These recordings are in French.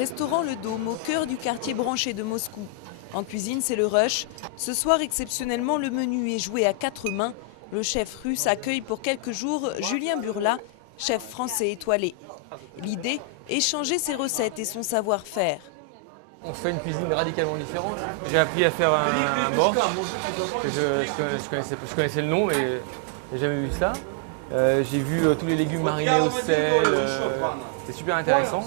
Restaurant Le Dôme, au cœur du quartier branché de Moscou. En cuisine, c'est le rush. Ce soir, exceptionnellement, le menu est joué à 4 mains. Le chef russe accueille pour quelques jours Julien Burla, chef français étoilé. L'idée, échanger ses recettes et son savoir-faire. On fait une cuisine radicalement différente. J'ai appris à faire un borsch, que je connaissais le nom, mais j'ai jamais vu ça. J'ai vu tous les légumes marinés au sel, c'est super intéressant.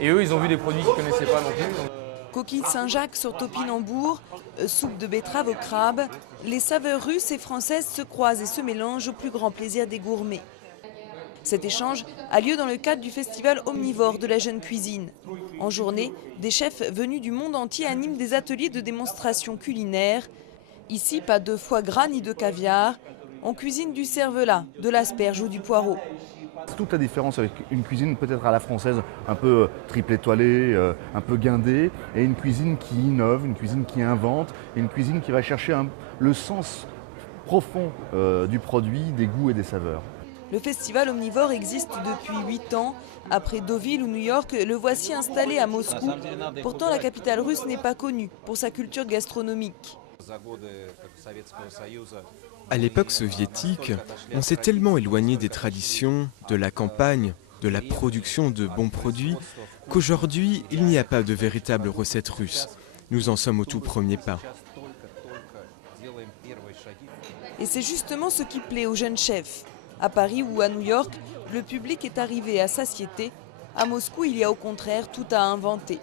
Et eux, ils ont vu des produits qu'ils ne connaissaient pas non plus. Coquilles de Saint-Jacques sur topinambour, soupe de betterave au crabe. Les saveurs russes et françaises se croisent et se mélangent au plus grand plaisir des gourmets. Cet échange a lieu dans le cadre du festival omnivore de la jeune cuisine. En journée, des chefs venus du monde entier animent des ateliers de démonstration culinaire. Ici, pas de foie gras ni de caviar. On cuisine du cervelas, de l'asperge ou du poireau. Toute la différence avec une cuisine peut-être à la française, un peu triple étoilée, un peu guindée, et une cuisine qui innove, une cuisine qui invente, et une cuisine qui va chercher le sens profond du produit, des goûts et des saveurs. Le festival omnivore existe depuis 8 ans. Après Deauville ou New York, le voici installé à Moscou. Pourtant, la capitale russe n'est pas connue pour sa culture gastronomique. À l'époque soviétique, on s'est tellement éloigné des traditions, de la campagne, de la production de bons produits, qu'aujourd'hui, il n'y a pas de véritable recette russe. Nous en sommes au tout premier pas. Et c'est justement ce qui plaît aux jeunes chefs. À Paris ou à New York, le public est arrivé à satiété. À Moscou, il y a au contraire tout à inventer.